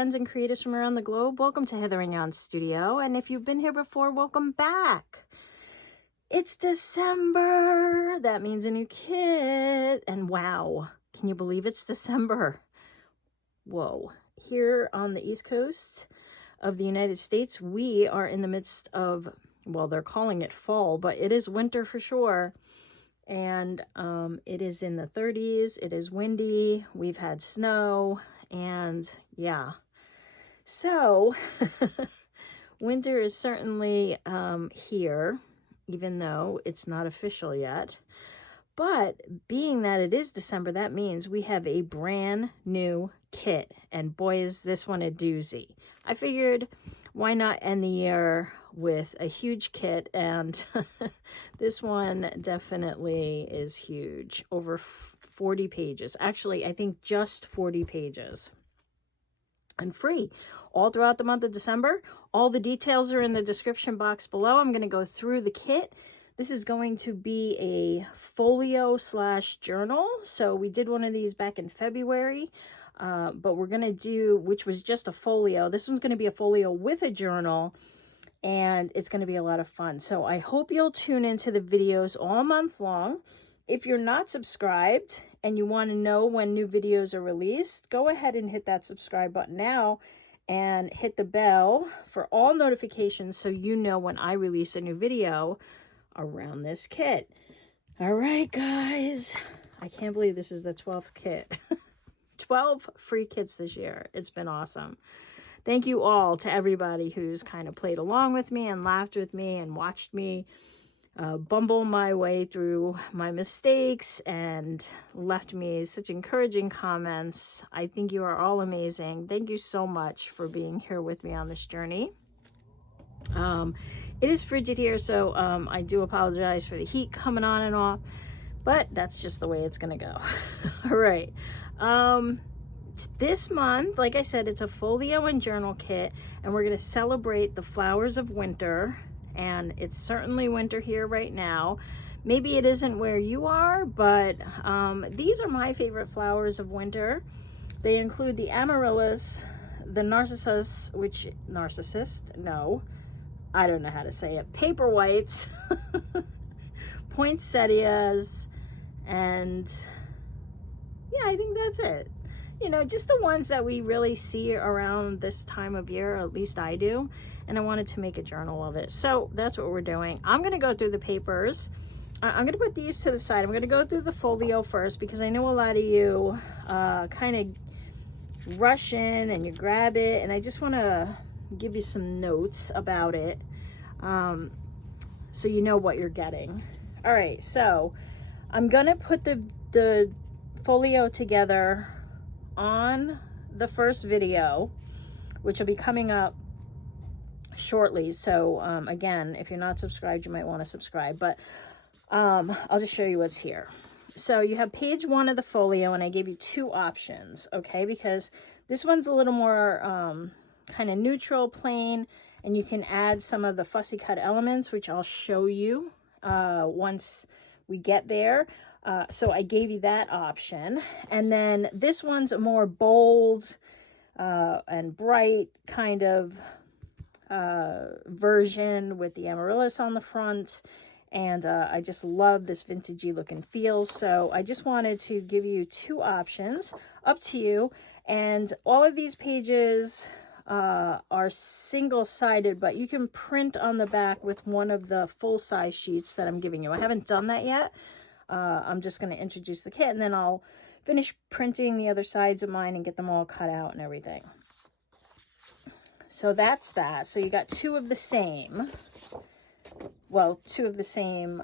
friends and creators from around the globe. Welcome to Hither and Yon Studio. And if you've been here before, welcome back. It's December. That means a new kit. And wow, can you believe it's December? Whoa. Here on the East Coast of the United States, we are in the midst of, well, they're calling it fall, but it is winter for sure. And it is in the 30s. It is windy. We've had snow. And yeah, so winter is certainly here, even though it's not official yet. But being that it is December, that means we have a brand new kit. And boy, is this one a doozy. I figured, why not end the year with a huge kit? And this one definitely is huge. Over 40 pages. Actually, I think just 40 pages. And free all throughout the month of December. All the details are in the description box below. I'm going to go through the kit. This is going to be a folio / journal. So we did one of these back in February. But we're going to do, which was just a folio. This one's going to be a folio with a journal. And it's going to be a lot of fun. So I hope you'll tune into the videos all month long. If you're not subscribed and you want to know when new videos are released, go ahead and hit that subscribe button now and hit the bell for all notifications so you know when I release a new video around this kit. All right, guys. I can't believe this is the 12th kit. 12 free kits this year. It's been awesome. Thank you all to everybody who's kind of played along with me and laughed with me and watched me bumble my way through my mistakes and left me such encouraging comments. I think you are all amazing. Thank you so much for being here with me on this journey. It is frigid here, so I do apologize for the heat coming on and off, but that's just the way it's gonna go. All right. This month, like I said, it's a folio and journal kit, and we're going to celebrate the flowers of winter. And it's certainly winter here right now. Maybe it isn't where you are, but these are my favorite flowers of winter. They include the Amaryllis, the Narcissus, no, I don't know how to say it, paper whites, poinsettias, and yeah, I think that's it. You know, just the ones that we really see around this time of year, at least I do. And I wanted to make a journal of it. So that's what we're doing. I'm going to go through the papers. I'm going to put these to the side. I'm going to go through the folio first because I know a lot of you kind of rush in and you grab it. And I just want to give you some notes about it so you know what you're getting. All right, so I'm going to put the folio together on the first video, which will be coming up shortly. So again, if you're not subscribed, you might want to subscribe, but I'll just show you what's here. So you have page 1 of the folio, and I gave you 2 options, okay, because this one's a little more kind of neutral, plain, and you can add some of the fussy cut elements, which I'll show you once we get there. So I gave you that option. And then this one's a more bold and bright kind of version with the Amaryllis on the front. And I just love this vintagey look and feel. So I just wanted to give you 2 options, up to you. And all of these pages are single-sided, but you can print on the back with one of the full-size sheets that I'm giving you. I haven't done that yet. I'm just going to introduce the kit, and then I'll finish printing the other sides of mine and get them all cut out and everything. So that's that. So you got 2 of the same. Well, 2 of the same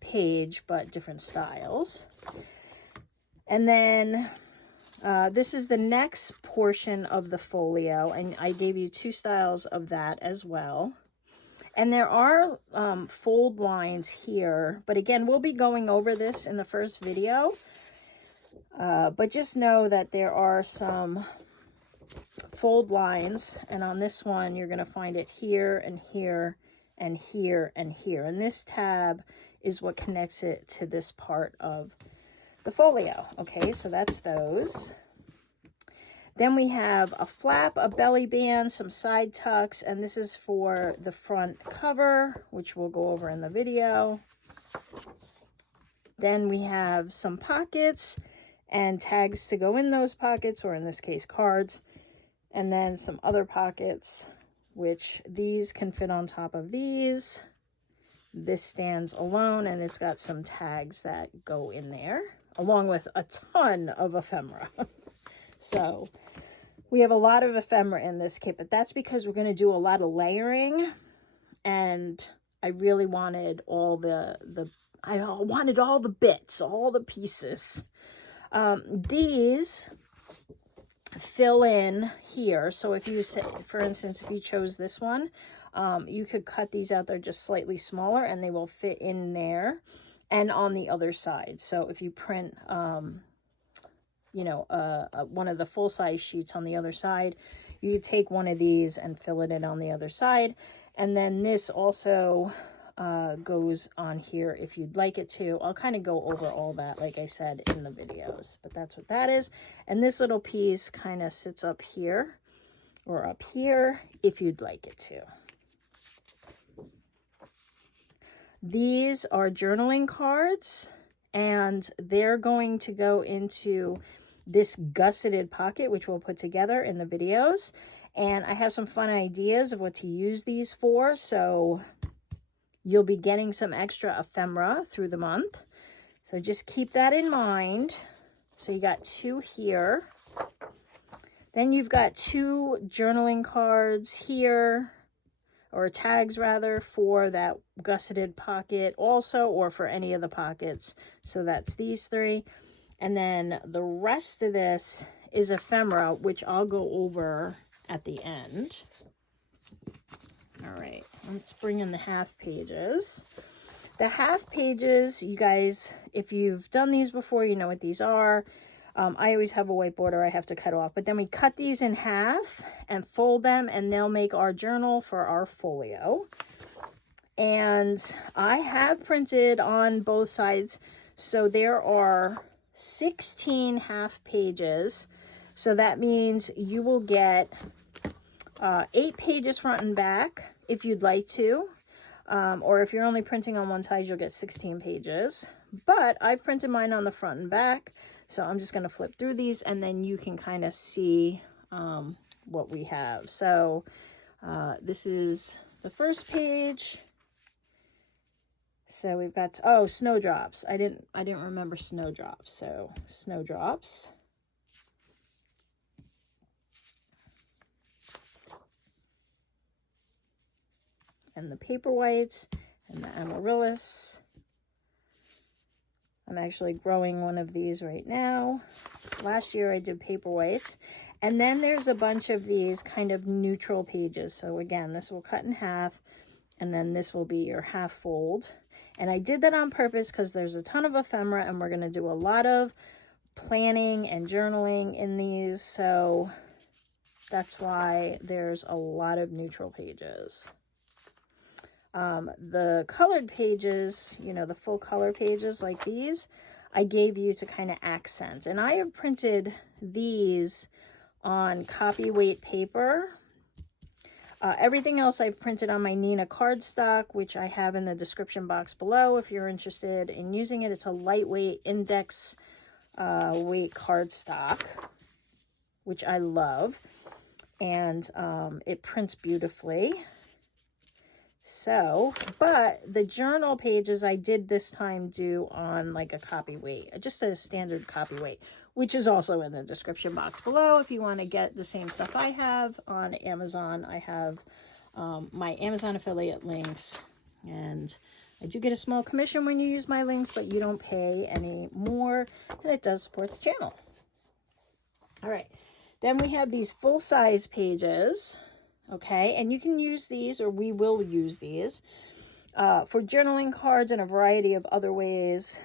page, but different styles. And then this is the next portion of the folio, and I gave you 2 styles of that as well. And there are fold lines here, but again, we'll be going over this in the first video. But just know that there are some fold lines, and on this one, you're going to find it here and here and here and here. And this tab is what connects it to this part of the folio. Okay, so that's those. Then we have a flap, a belly band, some side tucks, and this is for the front cover, which we'll go over in the video. Then we have some pockets and tags to go in those pockets, or in this case, cards. And then some other pockets, which these can fit on top of these. This stands alone, and it's got some tags that go in there, along with a ton of ephemera. So we have a lot of ephemera in this kit, but that's because we're going to do a lot of layering, and I really wanted all I wanted all the bits, all the pieces. These fill in here. So if you say, for instance, if you chose this one, you could cut these out. They're just slightly smaller, and they will fit in there and on the other side. So if you print, you know, one of the full-size sheets on the other side, you could take one of these and fill it in on the other side. And then this also goes on here if you'd like it to. I'll kind of go over all that, like I said, in the videos, but that's what that is. And this little piece kind of sits up here or up here if you'd like it to. These are journaling cards, and they're going to go into this gusseted pocket, which we'll put together in the videos. And I have some fun ideas of what to use these for, so you'll be getting some extra ephemera through the month. So just keep that in mind. So you got 2 here. Then you've got 2 journaling cards here, or tags rather, for that gusseted pocket also, or for any of the pockets. So that's these 3. And then the rest of this is ephemera, which I'll go over at the end. All right, let's bring in the half pages. The half pages, you guys, if you've done these before, you know what these are. I always have a white border I have to cut off, but then we cut these in half and fold them, and they'll make our journal for our folio. And I have printed on both sides, so there are 16 half pages. So that means you will get 8 pages front and back if you'd like to. Or if you're only printing on one side, you'll get 16 pages. But I printed mine on the front and back, so I'm just going to flip through these, and then you can kind of see what we have. So this is the first page. So we've got, oh, snowdrops. I didn't remember snowdrops. So snowdrops. And the paper whites and the amaryllis. I'm actually growing one of these right now. Last year I did paper whites. And then there's a bunch of these kind of neutral pages. So again, this will cut in half, and then this will be your half fold. And I did that on purpose because there's a ton of ephemera, and we're going to do a lot of planning and journaling in these. So that's why there's a lot of neutral pages. The colored pages, you know, the full color pages like these, I gave you to kind of accent. And I have printed these on copy weight paper. Everything else I've printed on my Nina cardstock, which I have in the description box below if you're interested in using it. It's a lightweight index weight cardstock, which I love. And it prints beautifully. So, but the journal pages I did this time do on like a copy weight, just a standard copy weight, which is also in the description box below. If you want to get the same stuff I have on Amazon, I have my Amazon affiliate links, and I do get a small commission when you use my links, but you don't pay any more, and it does support the channel. All right, then we have these full-size pages. Okay, and you can use these, or we will use these, for journaling cards and a variety of other ways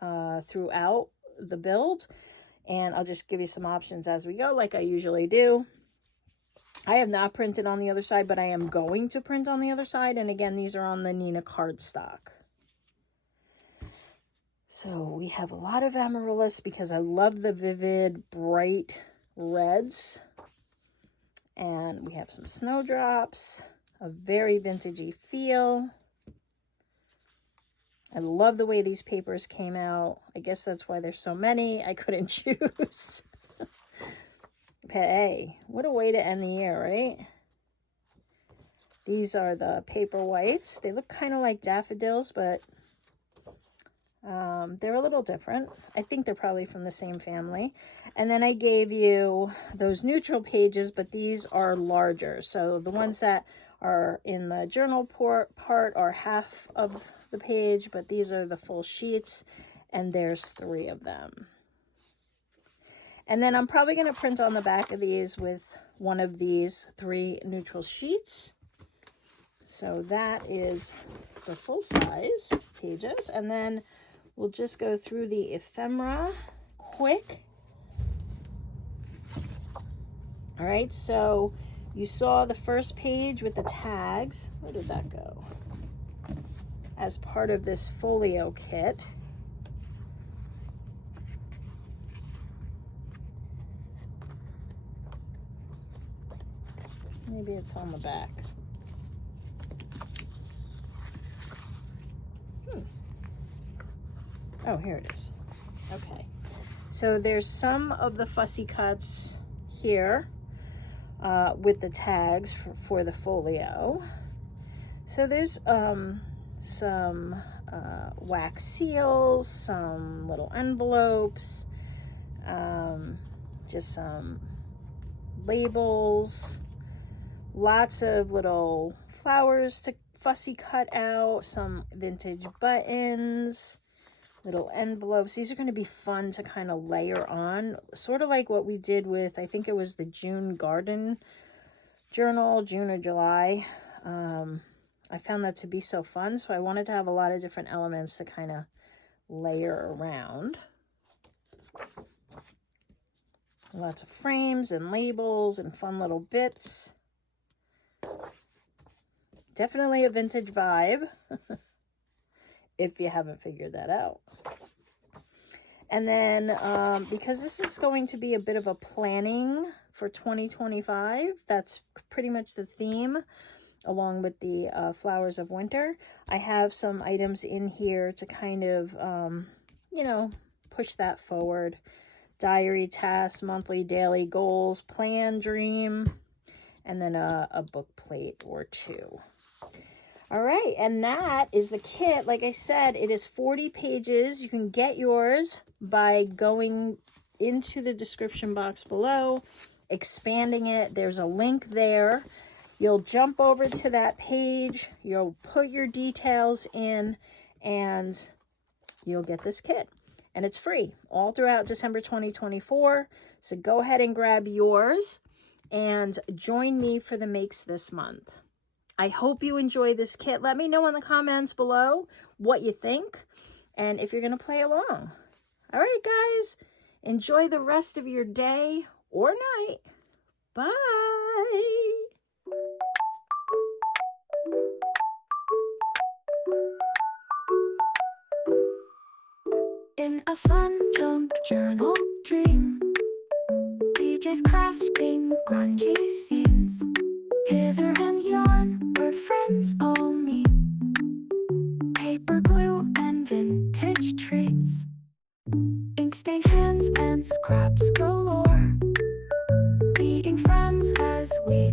throughout the build. And I'll just give you some options as we go, like I usually do. I have not printed on the other side, but I am going to print on the other side. And again, these are on the Nina cardstock. So we have a lot of amaryllis because I love the vivid, bright reds. And we have some snowdrops, a very vintagey feel. I love the way these papers came out. I guess that's why there's so many. I couldn't choose. Hey, what a way to end the year, right? These are the paper whites. They look kind of like daffodils, but they're a little different. I think they're probably from the same family. And then I gave you those neutral pages, but these are larger. So the ones that are in the journal part are half of the page, but these are the full sheets, and there's 3 of them. And then I'm probably going to print on the back of these with one of these 3 neutral sheets. So that is the full size pages. And then we'll just go through the ephemera quick. All right, so you saw the first page with the tags. Where did that go? As part of this folio kit. Maybe it's on the back. Oh, here it is. Okay. So there's some of the fussy cuts here with the tags for the folio. So there's some wax seals, some little envelopes, just some labels, lots of little flowers to fussy cut out, some vintage buttons, little envelopes. These are going to be fun to kind of layer on, sort of like what we did with, I think it was the June garden journal, June or July. I found that to be so fun, so I wanted to have a lot of different elements to kind of layer around. Lots of frames and labels and fun little bits. Definitely a vintage vibe, if you haven't figured that out. And then, because this is going to be a bit of a planning for 2025, that's pretty much the theme, along with the flowers of winter. I have some items in here to kind of, you know, push that forward. Diary, tasks, monthly, daily goals, plan, dream, and then a book plate or 2. All right, and that is the kit. Like I said, it is 40 pages. You can get yours by going into the description box below, expanding it. There's a link there. You'll jump over to that page, you'll put your details in, and you'll get this kit. And it's free all throughout December 2024. So go ahead and grab yours and join me for the makes this month. I hope you enjoy this kit. Let me know in the comments below what you think and if you're going to play along. All right, guys, enjoy the rest of your day or night. Bye. In a fun junk journal dream, DJ's crafting grungy scenes. Hither and yon, where friends all meet. Paper glue and vintage treats. Ink stained hands and scraps galore. Meeting friends as we